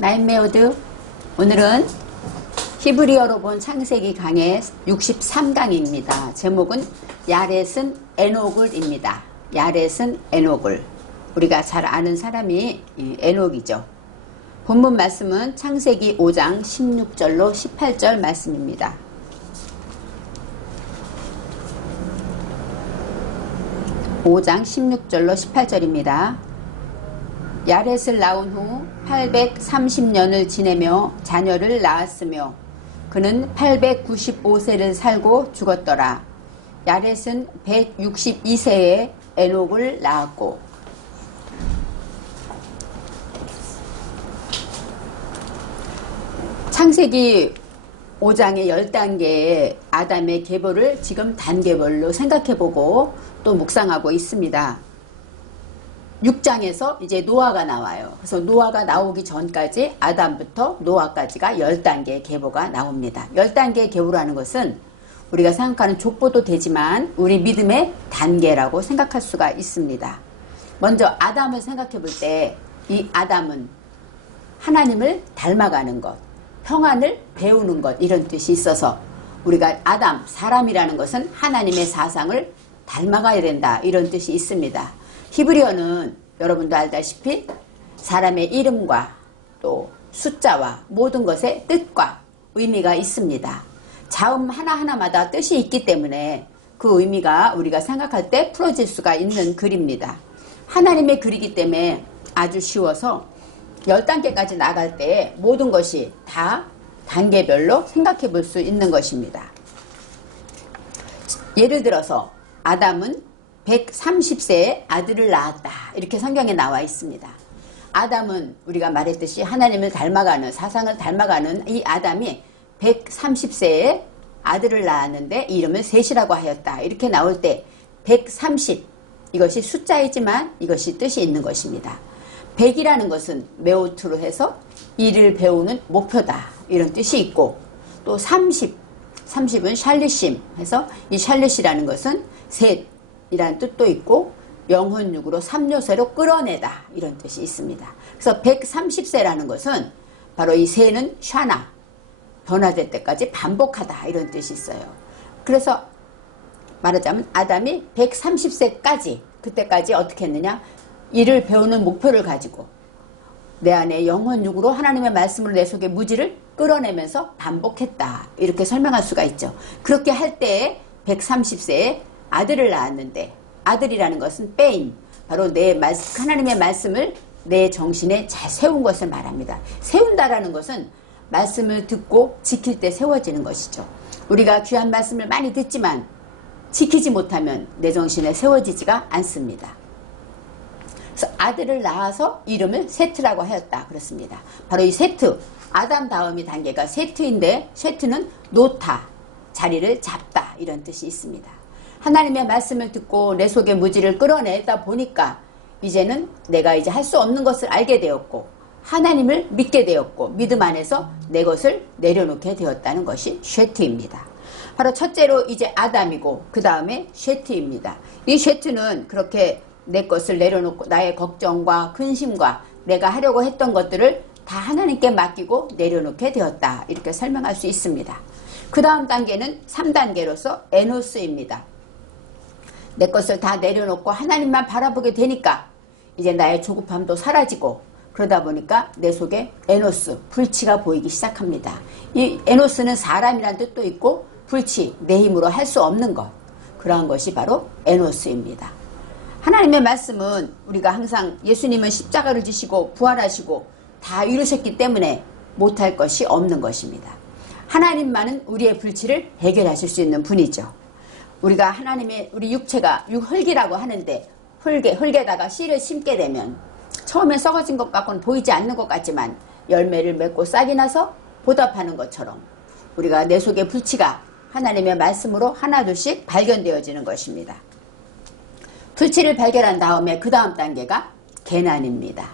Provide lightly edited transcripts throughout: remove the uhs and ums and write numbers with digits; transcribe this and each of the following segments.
나인메오드. 오늘은 히브리어로 본 창세기 강의 63강입니다. 제목은 야렛은 에녹을입니다. 야렛은 에녹을. 우리가 잘 아는 사람이 에녹이죠. 본문 말씀은 창세기 5장 16절로 18절 말씀입니다. 5장 16절로 18절입니다. 야렛을 낳은 후 830년을 지내며 자녀를 낳았으며 그는 895세를 살고 죽었더라. 야렛은 162세에 에녹을 낳았고. 창세기 5장의 10단계의 아담의 계보를 지금 단계별로 생각해보고 또 묵상하고 있습니다. 6장에서 이제 노아가 나와요. 그래서 노아가 나오기 전까지 아담부터 노아까지가 10단계의 계보가 나옵니다. 10단계의 계보라는 것은 우리가 생각하는 족보도 되지만 우리 믿음의 단계라고 생각할 수가 있습니다. 먼저 아담을 생각해 볼 때 이 아담은 하나님을 닮아가는 것, 평안을 배우는 것, 이런 뜻이 있어서 우리가 아담, 사람이라는 것은 하나님의 사상을 닮아가야 된다, 이런 뜻이 있습니다. 히브리어는 여러분도 알다시피 사람의 이름과 또 숫자와 모든 것의 뜻과 의미가 있습니다. 자음 하나하나마다 뜻이 있기 때문에 그 의미가 우리가 생각할 때 풀어질 수가 있는 글입니다. 하나님의 글이기 때문에 아주 쉬워서 10단계까지 나갈 때 모든 것이 다 단계별로 생각해 볼 수 있는 것입니다. 예를 들어서 아담은 130세에 아들을 낳았다, 이렇게 성경에 나와 있습니다. 아담은 우리가 말했듯이 하나님을 닮아가는, 사상을 닮아가는 이 아담이 130세에 아들을 낳았는데 이름을 셋이라고 하였다, 이렇게 나올 때 130, 이것이 숫자이지만 이것이 뜻이 있는 것입니다. 100이라는 것은 메오트로 해서 일을 배우는 목표다, 이런 뜻이 있고, 또 30은 샬르심 해서 이 샬르시라는 것은 셋 이란 뜻도 있고, 영혼육으로 3요세로 끌어내다, 이런 뜻이 있습니다. 그래서 130세라는 것은 바로 이 세는 샤나, 변화될 때까지 반복하다, 이런 뜻이 있어요. 그래서 말하자면 아담이 130세까지, 그때까지 어떻게 했느냐, 이를 배우는 목표를 가지고 내 안에 영혼육으로 하나님의 말씀으로 내 속에 무지를 끌어내면서 반복했다, 이렇게 설명할 수가 있죠. 그렇게 할 때에 130세에 아들을 낳았는데, 아들이라는 것은 빼인, 바로 하나님의 말씀을 내 정신에 잘 세운 것을 말합니다. 세운다라는 것은 말씀을 듣고 지킬 때 세워지는 것이죠. 우리가 귀한 말씀을 많이 듣지만 지키지 못하면 내 정신에 세워지지가 않습니다. 그래서 아들을 낳아서 이름을 셋라고 하였다, 그렇습니다. 바로 이 셋, 아담 다음이 단계가 셋인데, 셋는 놓다, 자리를 잡다, 이런 뜻이 있습니다. 하나님의 말씀을 듣고 내 속에 무지를 끌어내다 보니까 이제는 내가 이제 할 수 없는 것을 알게 되었고, 하나님을 믿게 되었고, 믿음 안에서 내 것을 내려놓게 되었다는 것이 쉐트입니다. 바로 첫째로 이제 아담이고 그 다음에 쉐트입니다. 이 쉐트는 그렇게 내 것을 내려놓고 나의 걱정과 근심과 내가 하려고 했던 것들을 다 하나님께 맡기고 내려놓게 되었다, 이렇게 설명할 수 있습니다. 그 다음 단계는 3단계로서 에노스입니다. 내 것을 다 내려놓고 하나님만 바라보게 되니까 이제 나의 조급함도 사라지고, 그러다 보니까 내 속에 에노스, 불치가 보이기 시작합니다. 이 에노스는 사람이란 뜻도 있고, 불치, 내 힘으로 할 수 없는 것, 그러한 것이 바로 에노스입니다. 하나님의 말씀은 우리가 항상 예수님은 십자가를 지시고 부활하시고 다 이루셨기 때문에 못할 것이 없는 것입니다. 하나님만은 우리의 불치를 해결하실 수 있는 분이죠. 우리가 하나님의, 우리 육체가 흙이라고 하는데, 흙에다가 씨를 심게 되면 처음에 썩어진 것 같고는 보이지 않는 것 같지만 열매를 맺고 싹이 나서 보답하는 것처럼 우리가 내 속의 불치가 하나님의 말씀으로 하나둘씩 발견되어지는 것입니다. 불치를 발견한 다음에 그 다음 단계가 개난입니다.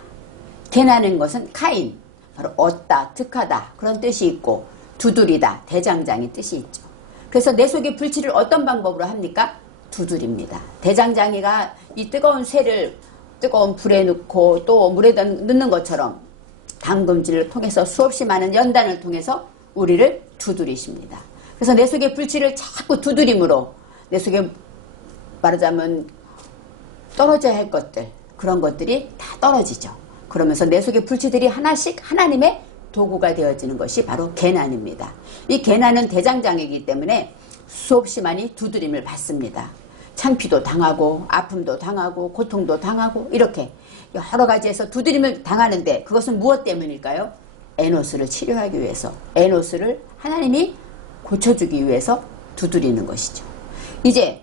개난인 것은 카인, 바로 얻다, 득하다, 그런 뜻이 있고, 두드리다, 대장장이 뜻이 있죠. 그래서 내 속의 불치를 어떤 방법으로 합니까? 두드립니다. 대장장이가 이 뜨거운 쇠를 뜨거운 불에 넣고 또 물에 넣는 것처럼 담금질을 통해서 수없이 많은 연단을 통해서 우리를 두드리십니다. 그래서 내 속의 불치를 자꾸 두드림으로 내 속에 말하자면 떨어져야 할 것들, 그런 것들이 다 떨어지죠. 그러면서 내 속의 불치들이 하나씩 하나님의 도구가 되어지는 것이 바로 계난입니다. 이 계난은 대장장이기 때문에 수없이 많이 두드림을 받습니다. 창피도 당하고 아픔도 당하고 고통도 당하고 이렇게 여러 가지에서 두드림을 당하는데 그것은 무엇 때문일까요? 에노스를 치료하기 위해서, 에노스를 하나님이 고쳐주기 위해서 두드리는 것이죠. 이제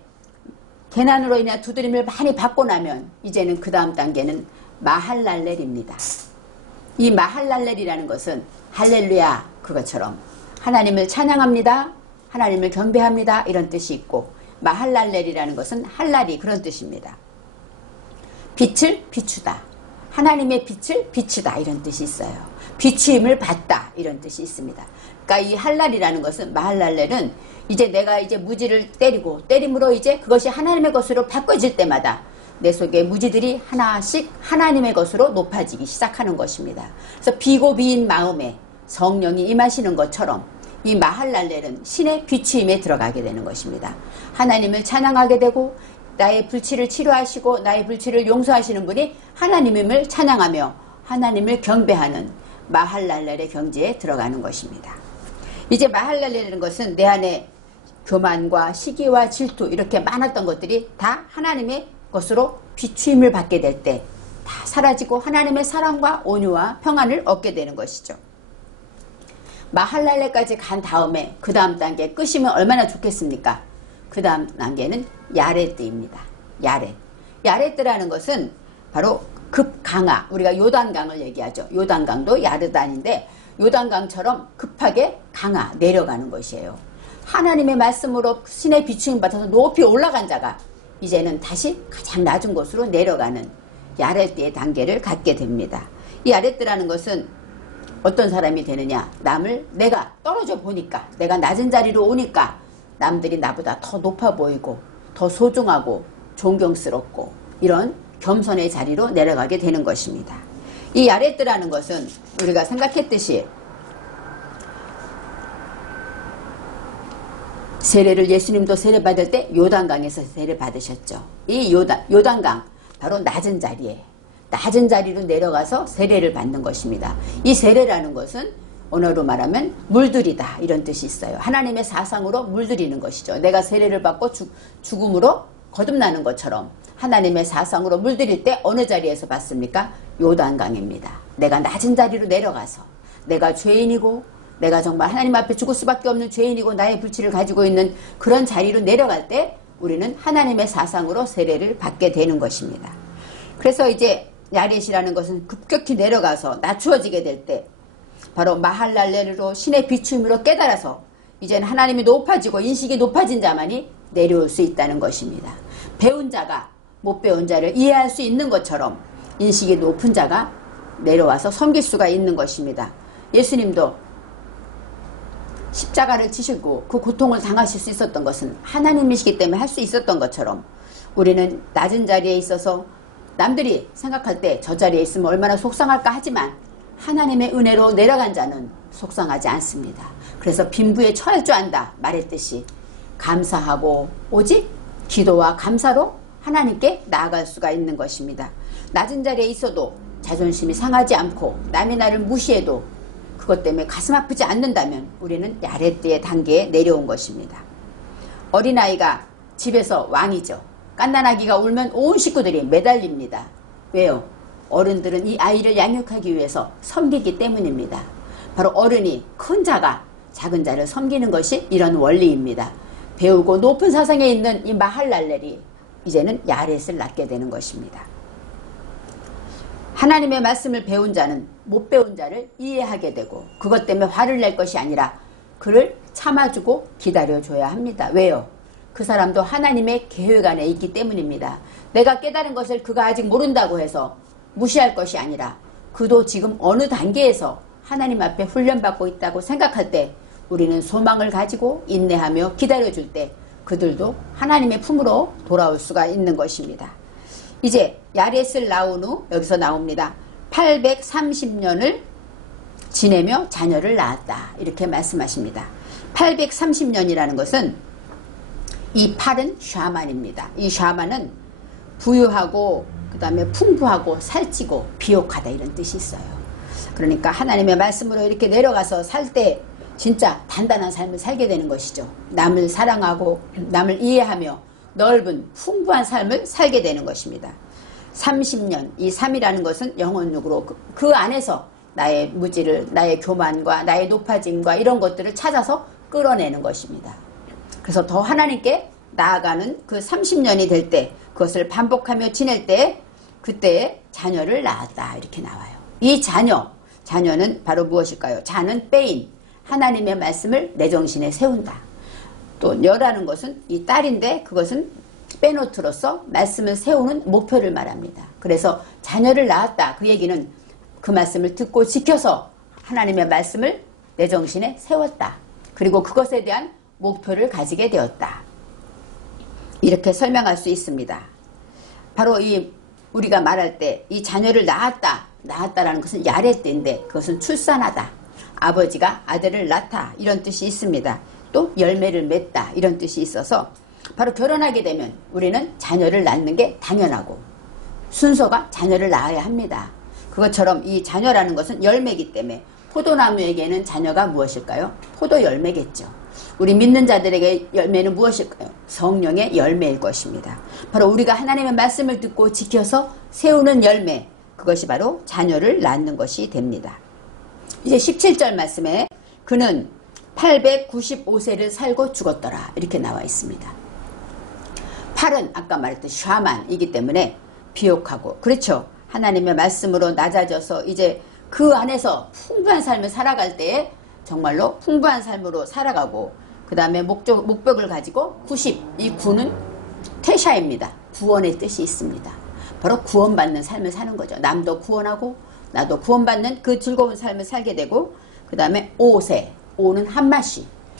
계난으로 인한 두드림을 많이 받고 나면 이제는 그 다음 단계는 마할랄렐입니다. 이 마할랄렐이라는 것은 할렐루야 그것처럼 하나님을 찬양합니다, 하나님을 경배합니다 이런 뜻이 있고, 마할랄렐이라는 것은 할랄이 그런 뜻입니다. 빛을 비추다, 하나님의 빛을 비추다 이런 뜻이 있어요. 비추임을 받다 이런 뜻이 있습니다. 그러니까 이 할랄이라는 것은, 마할랄렐은 이제 내가 이제 무지를 때리고 때림으로 이제 그것이 하나님의 것으로 바꿔질 때마다 내 속의 무지들이 하나씩 하나님의 것으로 높아지기 시작하는 것입니다. 그래서 비고 비인 마음에 성령이 임하시는 것처럼 이 마할랄렐은 신의 비추임에 들어가게 되는 것입니다. 하나님을 찬양하게 되고 나의 불치를 치료하시고 나의 불치를 용서하시는 분이 하나님임을 찬양하며 하나님을 경배하는 마할랄렐의 경지에 들어가는 것입니다. 이제 마할랄렐이라는 것은 내 안에 교만과 시기와 질투 이렇게 많았던 것들이 다 하나님의 것으로 비추임을 받게 될 때 다 사라지고 하나님의 사랑과 온유와 평안을 얻게 되는 것이죠. 마할랄렐까지 간 다음에 그 다음 단계 끝이면 얼마나 좋겠습니까? 그 다음 단계는 야레드입니다. 야레드라는 것은 바로 급강하, 우리가 요단강을 얘기하죠. 요단강도 야르단인데 요단강처럼 급하게 강하 내려가는 것이에요. 하나님의 말씀으로 신의 비추임 받아서 높이 올라간 자가 이제는 다시 가장 낮은 곳으로 내려가는 야레드의 단계를 갖게 됩니다. 이 야레드라는 것은 어떤 사람이 되느냐, 내가 떨어져 보니까, 내가 낮은 자리로 오니까 남들이 나보다 더 높아 보이고 더 소중하고 존경스럽고 이런 겸손의 자리로 내려가게 되는 것입니다. 이 야레드라는 것은 우리가 생각했듯이 세례를 예수님도 세례 받을 때 요단강에서 세례 받으셨죠. 이 요단강 바로 낮은 자리로 내려가서 세례를 받는 것입니다. 이 세례라는 것은 언어로 말하면 물들이다 이런 뜻이 있어요. 하나님의 사상으로 물들이는 것이죠. 내가 세례를 받고 죽음으로 거듭나는 것처럼 하나님의 사상으로 물들일 때 어느 자리에서 받습니까? 요단강입니다. 내가 낮은 자리로 내려가서 내가 죄인이고 내가 정말 하나님 앞에 죽을 수밖에 없는 죄인이고 나의 불치를 가지고 있는 그런 자리로 내려갈 때 우리는 하나님의 사상으로 세례를 받게 되는 것입니다. 그래서 이제 야렛이라는 것은 급격히 내려가서 낮추어지게 될 때 바로 마할랄렐로 신의 비추임으로 깨달아서 이제는 하나님이 높아지고 인식이 높아진 자만이 내려올 수 있다는 것입니다. 배운 자가 못 배운 자를 이해할 수 있는 것처럼 인식이 높은 자가 내려와서 섬길 수가 있는 것입니다. 예수님도 십자가를 지시고 그 고통을 당하실 수 있었던 것은 하나님이시기 때문에 할 수 있었던 것처럼 우리는 낮은 자리에 있어서 남들이 생각할 때 저 자리에 있으면 얼마나 속상할까 하지만 하나님의 은혜로 내려간 자는 속상하지 않습니다. 그래서 빈부에 처할 줄 안다 말했듯이 감사하고 오직 기도와 감사로 하나님께 나아갈 수가 있는 것입니다. 낮은 자리에 있어도 자존심이 상하지 않고 남이 나를 무시해도 그것 때문에 가슴 아프지 않는다면 우리는 야렛의 단계에 내려온 것입니다. 어린아이가 집에서 왕이죠. 갓난아기가 울면 온 식구들이 매달립니다. 왜요? 어른들은 이 아이를 양육하기 위해서 섬기기 때문입니다. 바로 어른이 큰 자가 작은 자를 섬기는 것이 이런 원리입니다. 배우고 높은 사상에 있는 이 마할랄렐이 이제는 야렛을 낳게 되는 것입니다. 하나님의 말씀을 배운 자는 못 배운 자를 이해하게 되고 그것 때문에 화를 낼 것이 아니라 그를 참아주고 기다려줘야 합니다. 왜요? 그 사람도 하나님의 계획 안에 있기 때문입니다. 내가 깨달은 것을 그가 아직 모른다고 해서 무시할 것이 아니라 그도 지금 어느 단계에서 하나님 앞에 훈련받고 있다고 생각할 때 우리는 소망을 가지고 인내하며 기다려줄 때 그들도 하나님의 품으로 돌아올 수가 있는 것입니다. 이제 야렛을 낳은 후 여기서 나옵니다. 830년을 지내며 자녀를 낳았다. 이렇게 말씀하십니다. 830년이라는 것은 이 8은 샤만입니다. 이 샤만은 부유하고 그 다음에 풍부하고 살찌고 비옥하다 이런 뜻이 있어요. 그러니까 하나님의 말씀으로 이렇게 내려가서 살 때 진짜 단단한 삶을 살게 되는 것이죠. 남을 사랑하고 남을 이해하며 넓은 풍부한 삶을 살게 되는 것입니다. 30년, 이 3이라는 것은 영혼육으로 그 안에서 나의 무지를, 나의 교만과 나의 높아짐과 이런 것들을 찾아서 끌어내는 것입니다. 그래서 더 하나님께 나아가는 그 30년이 될 때 그것을 반복하며 지낼 때 그때 자녀를 낳았다 이렇게 나와요. 이 자녀는 바로 무엇일까요? 자는 빼인 하나님의 말씀을 내 정신에 세운다. 또 여라는 것은 이 딸인데 그것은 빼노트로서 말씀을 세우는 목표를 말합니다. 그래서 자녀를 낳았다. 그 얘기는 그 말씀을 듣고 지켜서 하나님의 말씀을 내 정신에 세웠다. 그리고 그것에 대한 목표를 가지게 되었다. 이렇게 설명할 수 있습니다. 바로 이 우리가 말할 때 이 자녀를 낳았다라는 것은 야레떼인데 그것은 출산하다. 아버지가 아들을 낳다 이런 뜻이 있습니다. 또 열매를 맺다 이런 뜻이 있어서 바로 결혼하게 되면 우리는 자녀를 낳는 게 당연하고 순서가 자녀를 낳아야 합니다. 그것처럼 이 자녀라는 것은 열매이기 때문에 포도나무에게는 자녀가 무엇일까요? 포도 열매겠죠. 우리 믿는 자들에게 열매는 무엇일까요? 성령의 열매일 것입니다. 바로 우리가 하나님의 말씀을 듣고 지켜서 세우는 열매, 그것이 바로 자녀를 낳는 것이 됩니다. 이제 17절 말씀에 그는 895세를 살고 죽었더라 이렇게 나와 있습니다. 8은 아까 말했듯이 샤만이기 때문에 비옥하고 그렇죠. 하나님의 말씀으로 낮아져서 이제 그 안에서 풍부한 삶을 살아갈 때에 정말로 풍부한 삶으로 살아가고 그 다음에 목적을 가지고 90, 이 9는 퇴샤입니다. 구원의 뜻이 있습니다. 바로 구원받는 삶을 사는 거죠. 남도 구원하고 나도 구원받는 그 즐거운 삶을 살게 되고 그 다음에 5세, 5는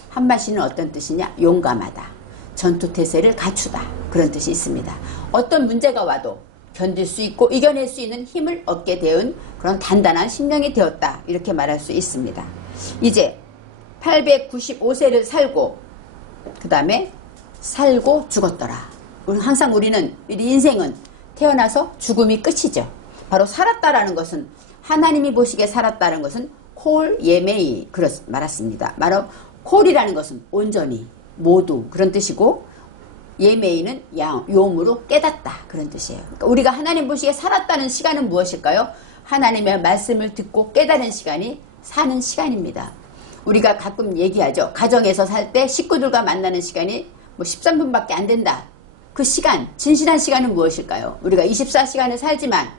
한마시는 어떤 뜻이냐? 용감하다. 전투태세를 갖추다. 그런 뜻이 있습니다. 어떤 문제가 와도 견딜 수 있고 이겨낼 수 있는 힘을 얻게 되은 그런 단단한 심령이 되었다. 이렇게 말할 수 있습니다. 이제 895세를 살고 그 다음에 살고 죽었더라. 항상 우리는 우리 인생은 태어나서 죽음이 끝이죠. 바로 살았다라는 것은 하나님이 보시기에 살았다는 것은 콜 예메이 말았습니다. 바로 콜이라는 것은 온전히 모두 그런 뜻이고 예메이는 용으로 깨닫다 그런 뜻이에요. 그러니까 우리가 하나님 보시기에 살았다는 시간은 무엇일까요? 하나님의 말씀을 듣고 깨닫는 시간이 사는 시간입니다. 우리가 가끔 얘기하죠. 가정에서 살 때 식구들과 만나는 시간이 뭐 13분밖에 안 된다. 그 시간, 진실한 시간은 무엇일까요? 우리가 24시간을 살지만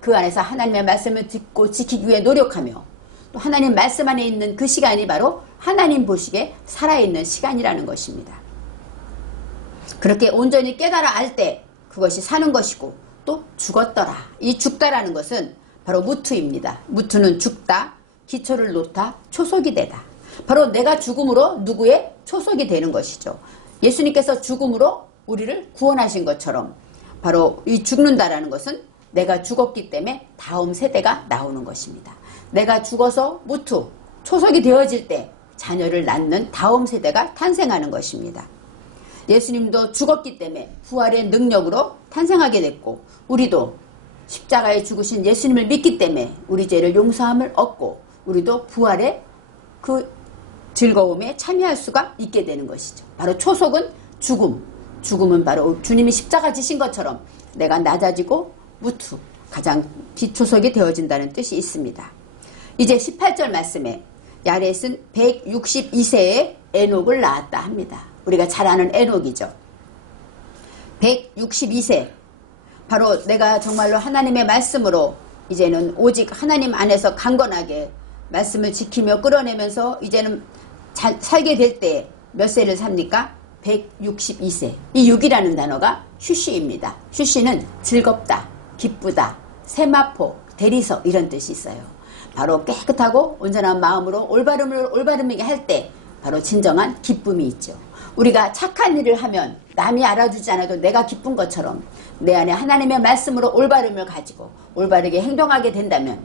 그 안에서 하나님의 말씀을 듣고 지키기 위해 노력하며 또 하나님 말씀 안에 있는 그 시간이 바로 하나님 보시기에 살아있는 시간이라는 것입니다. 그렇게 온전히 깨달아 알 때 그것이 사는 것이고 또 죽었더라. 이 죽다라는 것은 바로 무투입니다. 무투는 죽다, 기초를 놓다, 초속이 되다. 바로 내가 죽음으로 누구의 초속이 되는 것이죠. 예수님께서 죽음으로 우리를 구원하신 것처럼 바로 이 죽는다라는 것은 내가 죽었기 때문에 다음 세대가 나오는 것입니다. 내가 죽어서 무투, 초속이 되어질 때 자녀를 낳는 다음 세대가 탄생하는 것입니다. 예수님도 죽었기 때문에 부활의 능력으로 탄생하게 됐고 우리도 십자가에 죽으신 예수님을 믿기 때문에 우리 죄를 용서함을 얻고 우리도 부활의 그 즐거움에 참여할 수가 있게 되는 것이죠. 바로 초속은 죽음. 죽음은 바로 주님이 십자가 지신 것처럼 내가 낮아지고 무투, 가장 기초속이 되어진다는 뜻이 있습니다. 이제 18절 말씀에 야렛은 162세에 에녹을 낳았다 합니다. 우리가 잘 아는 에녹이죠. 162세. 바로 내가 정말로 하나님의 말씀으로 이제는 오직 하나님 안에서 강건하게 말씀을 지키며 끌어내면서 이제는 살게 될 때 몇 세를 삽니까? 162세. 이 6이라는 단어가 슈시입니다. 슈시는 즐겁다, 기쁘다, 세마포, 대리석 이런 뜻이 있어요. 바로 깨끗하고 온전한 마음으로 올바름하게 할 때 바로 진정한 기쁨이 있죠. 우리가 착한 일을 하면 남이 알아주지 않아도 내가 기쁜 것처럼 내 안에 하나님의 말씀으로 올바름을 가지고 올바르게 행동하게 된다면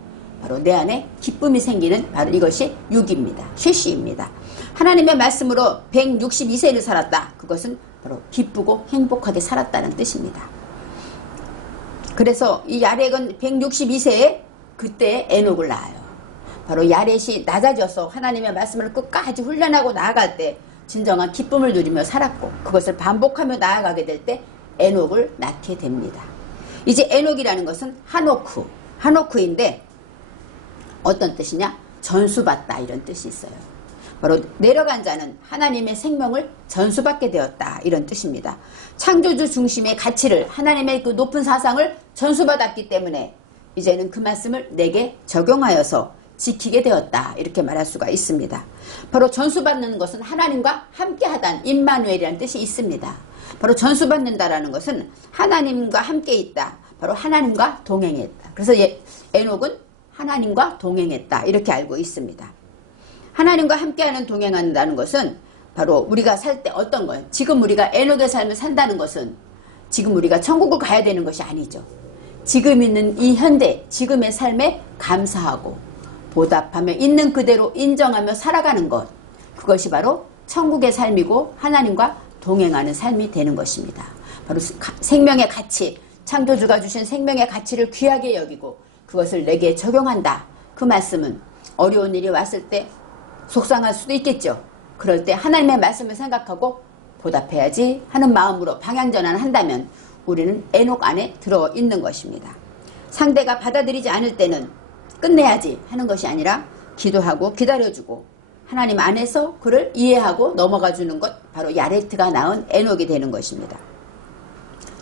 바로 내 안에 기쁨이 생기는 바로 이것이 유기입니다. 쉐시입니다. 하나님의 말씀으로 162세를 살았다. 그것은 바로 기쁘고 행복하게 살았다는 뜻입니다. 그래서 이 야렉은 162세에 그때 에녹을 낳아요. 바로 야렛이 낮아져서 하나님의 말씀을 끝까지 훈련하고 나아갈 때 진정한 기쁨을 누리며 살았고 그것을 반복하며 나아가게 될 때 에녹을 낳게 됩니다. 이제 에녹이라는 것은 하노크인데 어떤 뜻이냐? 전수받다 이런 뜻이 있어요. 바로 내려간 자는 하나님의 생명을 전수받게 되었다 이런 뜻입니다. 창조주 중심의 가치를 하나님의 그 높은 사상을 전수받았기 때문에 이제는 그 말씀을 내게 적용하여서 지키게 되었다 이렇게 말할 수가 있습니다. 바로 전수받는 것은 하나님과 함께하다는 임마누엘이라는 뜻이 있습니다. 바로 전수받는다라는 것은 하나님과 함께 있다. 바로 하나님과 동행했다. 그래서 에녹은 하나님과 동행했다 이렇게 알고 있습니다. 하나님과 함께하는 동행한다는 것은 바로 우리가 살 때 어떤 거예요? 지금 우리가 에녹의 삶을 산다는 것은 지금 우리가 천국을 가야 되는 것이 아니죠. 지금 있는 이 현대 지금의 삶에 감사하고 보답하며 있는 그대로 인정하며 살아가는 것, 그것이 바로 천국의 삶이고 하나님과 동행하는 삶이 되는 것입니다. 바로 생명의 가치, 창조주가 주신 생명의 가치를 귀하게 여기고 그것을 내게 적용한다. 그 말씀은 어려운 일이 왔을 때 속상할 수도 있겠죠. 그럴 때 하나님의 말씀을 생각하고 보답해야지 하는 마음으로 방향전환을 한다면 우리는 에녹 안에 들어 있는 것입니다. 상대가 받아들이지 않을 때는 끝내야지 하는 것이 아니라 기도하고 기다려주고 하나님 안에서 그를 이해하고 넘어가 주는 것, 바로 야레트가 낳은 에녹이 되는 것입니다.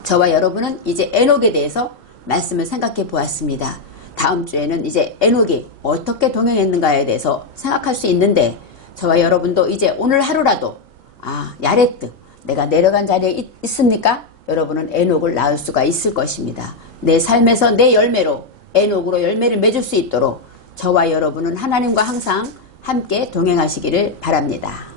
저와 여러분은 이제 에녹에 대해서 말씀을 생각해 보았습니다. 다음 주에는 이제 에녹이 어떻게 동행했는가에 대해서 생각할 수 있는데 저와 여러분도 이제 오늘 하루라도 야레트 내가 내려간 자리에 있습니까? 여러분은 에녹을 낳을 수가 있을 것입니다. 내 삶에서 내 열매로 에녹으로 열매를 맺을 수 있도록 저와 여러분은 하나님과 항상 함께 동행하시기를 바랍니다.